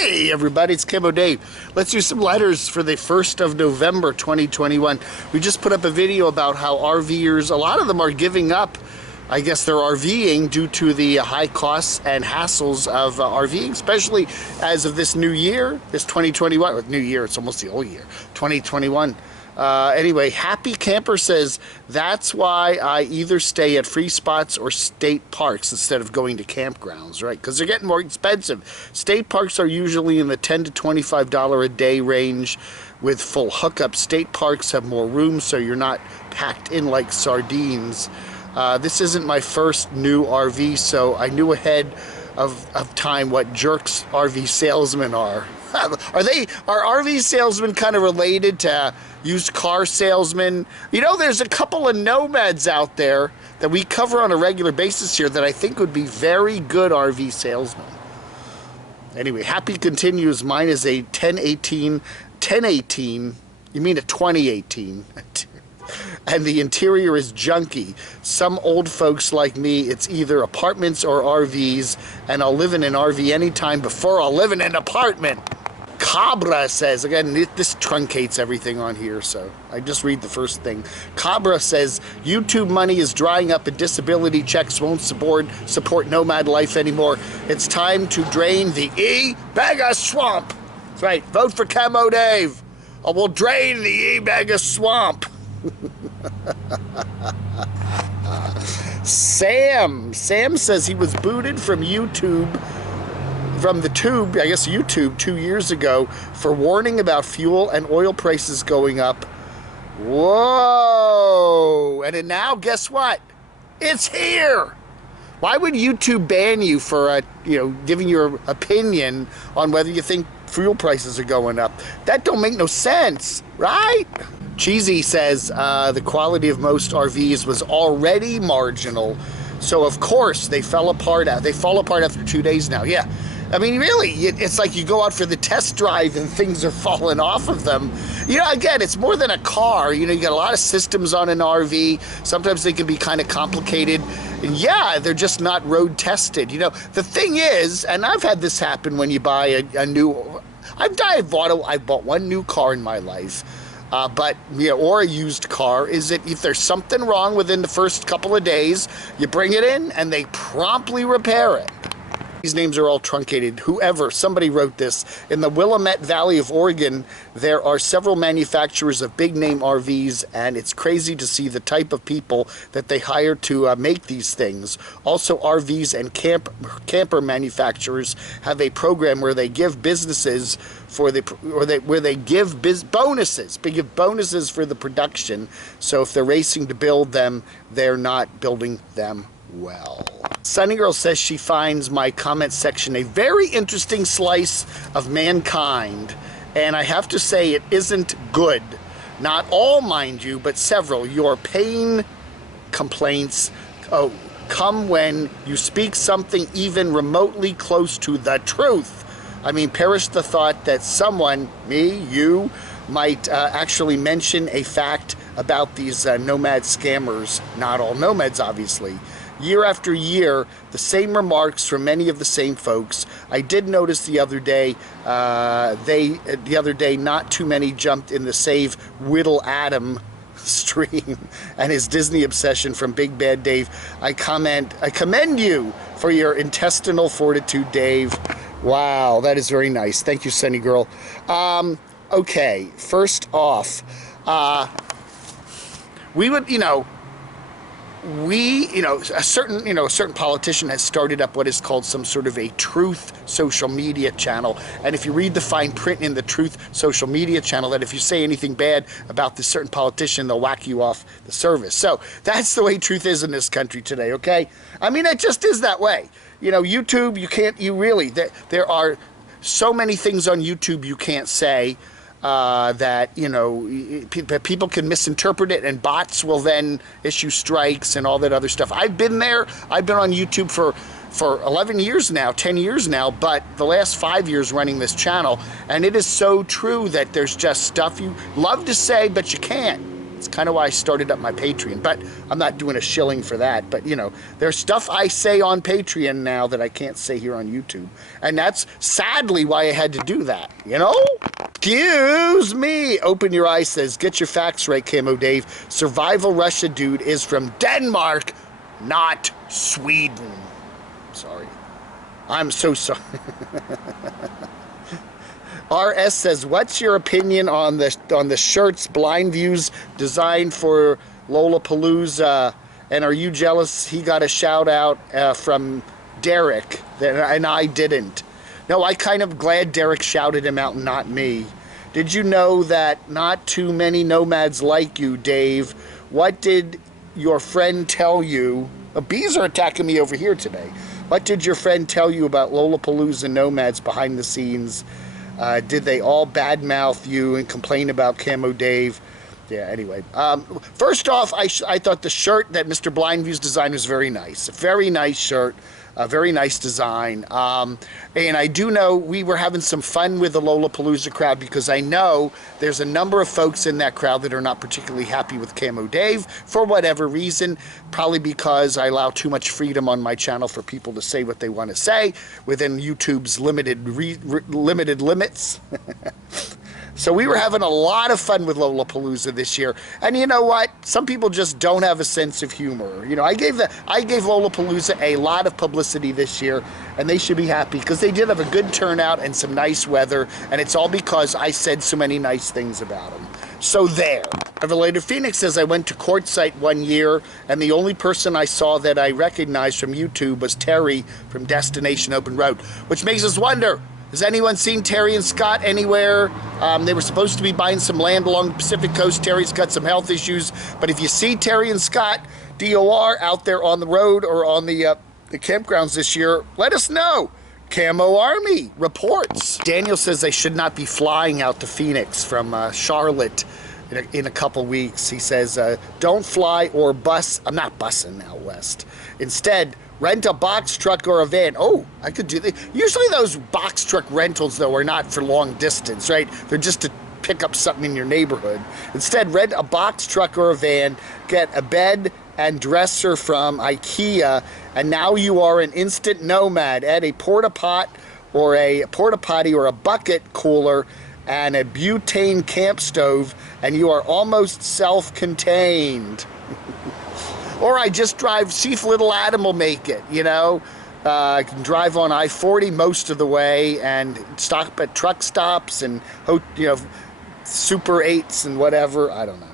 Hey everybody, it's Camo Dave. Let's do some letters for the 1st of November 2021. We just put up a video about how RVers, a lot of them are giving up, I guess they're RVing due to the high costs and hassles of RVing, especially as of this new year, this 2021, with new year, it's almost the old year, 2021. Anyway, Happy Camper says, that's why I either stay at free spots or state parks instead of going to campgrounds, right? Because they're getting more expensive. State parks are usually in the $10 to $25 a day range with full hookup. State parks have more room, so you're not packed in like sardines. This isn't my first new RV, so I knew ahead of time what jerks RV salesmen are. Are RV salesmen kind of related to used car salesmen? You know, there's a couple of Nomads out there that we cover on a regular basis here that I think would be very good RV salesmen. Anyway, Happy continues, mine is a 1018, you mean a 2018. And the interior is junky. Some old folks like me, it's either apartments or RVs, and I'll live in an RV anytime before I'll live in an apartment. Cabra says, again, this truncates everything on here, so I just read the first thing. Cabra says, YouTube money is drying up and disability checks won't support nomad life anymore. It's time to drain the E-Bagger swamp. That's right, vote for Camo Dave, or we'll drain the E-Bagger swamp. Sam says he was booted from YouTube, from the tube, I guess YouTube, 2 years ago for warning about fuel and oil prices going up. Whoa! And now, guess what? It's here! Why would YouTube ban you for, giving your opinion on whether you think fuel prices are going up? That don't make no sense, right? Cheesy says the quality of most RVs was already marginal, so of course they fall apart after 2 days now. Yeah. I mean, really, it's like you go out for the test drive and things are falling off of them. Again, it's more than a car. You got a lot of systems on an RV. Sometimes they can be kind of complicated. And yeah, they're just not road tested. The thing is, and I've had this happen when you buy a new, I've bought one new car in my life. Or a used car, is that if there's something wrong within the first couple of days, you bring it in and they promptly repair it. These names are all truncated. Somebody wrote this. In the Willamette Valley of Oregon, there are several manufacturers of big-name RVs, and it's crazy to see the type of people that they hire to make these things. Also, RVs and camper manufacturers have a program where they give bonuses. They give bonuses for the production. So if they're racing to build them, they're not building them well. Sunny Girl says she finds my comment section a very interesting slice of mankind, and I have to say it isn't good. Not all, mind you, but several. Your pain complaints come when you speak something even remotely close to the truth. I mean, perish the thought that someone, me, you, might actually mention a fact about these nomad scammers. Not all nomads, obviously. Year after year, the same remarks from many of the same folks. I did notice the other day, not too many jumped in the Save Whittle Adam stream and his Disney obsession from Big Bad Dave. I commend you for your intestinal fortitude, Dave. Wow, that is very nice. Thank you, Sunny Girl. Okay, first off, a certain politician has started up what is called some sort of a truth social media channel. And if you read the fine print in the truth social media channel, that if you say anything bad about this certain politician, they'll whack you off the service. So that's the way truth is in this country today, okay? I mean, it just is that way. YouTube, there are so many things on YouTube you can't say. That people can misinterpret it, and bots will then issue strikes and all that other stuff. I've been there. I've been on YouTube for 11 years now, 10 years now, but the last 5 years running this channel, and it is so true that there's just stuff you love to say, but you can't. It's kind of why I started up my Patreon, but I'm not doing a shilling for that. But, you know, there's stuff I say on Patreon now that I can't say here on YouTube. And that's sadly why I had to do that, you know? Excuse me. Open Your Eyes says, get your facts right, Camo Dave. Survival Russia dude is from Denmark, not Sweden. Sorry. I'm so sorry. RS says, what's your opinion on the shirts Blind Views designed for Lollapalooza? And are you jealous he got a shout out from Derek and I didn't? No, I kind of glad Derek shouted him out, not me. Did you know that not too many nomads like you, Dave? What did your friend tell you? Bees are attacking me over here today. What did your friend tell you about Lollapalooza nomads behind the scenes? Did they all badmouth you and complain about Camo Dave? Yeah, anyway. First off, I thought the shirt that Mr. Blindview's designed was very nice. A very nice shirt. A very nice design. And I do know we were having some fun with the Lollapalooza crowd because I know there's a number of folks in that crowd that are not particularly happy with Camo Dave for whatever reason. Probably because I allow too much freedom on my channel for people to say what they want to say within YouTube's limited limits. So we were having a lot of fun with Lollapalooza this year. And you know what? Some people just don't have a sense of humor. You know, I gave Lollapalooza a lot of publicity this year, and they should be happy because they did have a good turnout and some nice weather, and it's all because I said so many nice things about them. So there. Everlater Phoenix says, I went to Quartzsite one year, and the only person I saw that I recognized from YouTube was Terry from Destination Open Road, which makes us wonder, has anyone seen Terry and Scott anywhere? They were supposed to be buying some land along the Pacific Coast. Terry's got some health issues. But if you see Terry and Scott, DOR, out there on the road or on the campgrounds this year, let us know. Camo Army reports. Daniel says they should not be flying out to Phoenix from Charlotte in a couple weeks. He says, don't fly or bus. I'm not bussing out west. Instead, rent a box truck or a van. Oh, I could do that. Usually those box truck rentals, though, are not for long distance, right? They're just to pick up something in your neighborhood. Instead, rent a box truck or a van, get a bed and dresser from IKEA, and now you are an instant nomad. Add a porta-potty or a bucket cooler and a butane camp stove, and you are almost self-contained. Or I just drive, see if Little Adam will make it, you know. I can drive on I-40 most of the way and stop at truck stops and, you know, Super 8s and whatever. I don't know.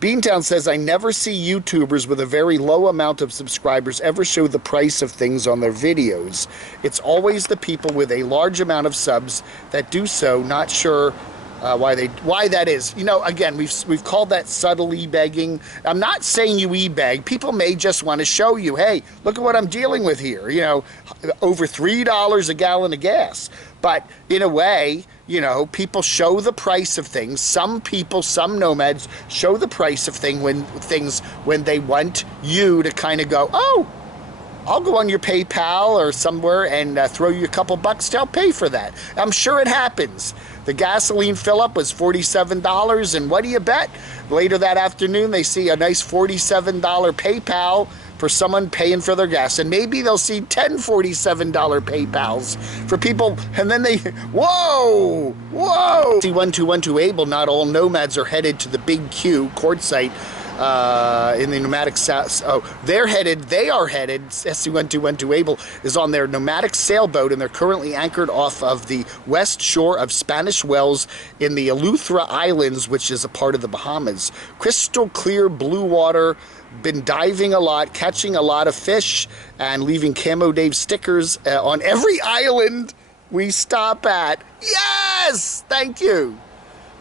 Beantown says, I never see YouTubers with a very low amount of subscribers ever show the price of things on their videos. It's always the people with a large amount of subs that do so. Not sure why that is. You know, again, we've called that subtle e-begging. I'm not saying you e-beg. People may just want to show you, hey, look at what I'm dealing with here. You know, over $3 a gallon of gas. But in a way, you know, people show the price of things. Some people, some nomads, show the price of things when they want you to kind of go, oh, I'll go on your PayPal or somewhere and throw you a couple bucks to help pay for that. I'm sure it happens. The gasoline fill-up was $47, and what do you bet? Later that afternoon, they see a nice $47 PayPal for someone paying for their gas. And maybe they'll see 10 $47 PayPals for people, and then they, whoa, whoa. C1212 Able, not all nomads are headed to the Big Q Quartzsite in the nomadic south. Oh, they are headed, SC1212 Able is on their nomadic sailboat, and they're currently anchored off of the west shore of Spanish Wells in the Eleuthera Islands, which is a part of the Bahamas. Crystal clear blue water, been diving a lot, catching a lot of fish, and leaving Camo Dave stickers on every island we stop at. Yes! Thank you.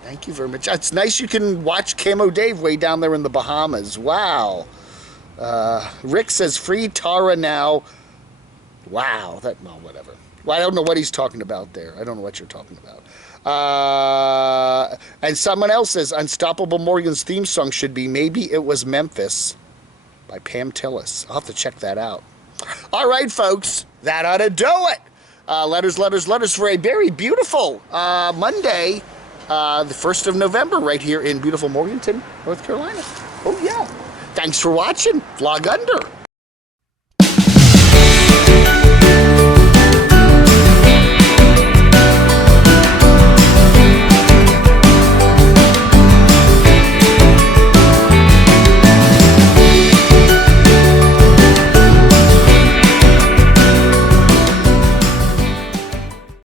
Thank you very much. It's nice you can watch Camo Dave way down there in the Bahamas. Wow. Rick says, free Tara now. Wow. Well, whatever. Well, I don't know what he's talking about there. I don't know what you're talking about. And someone else says, Unstoppable Morgan's theme song should be Maybe It Was Memphis by Pam Tillis. I'll have to check that out. All right, folks. That ought to do it. Letters for a very beautiful Monday. the 1st of November right here in beautiful Morganton, North Carolina. Oh yeah. Thanks for watching. Vlog Under.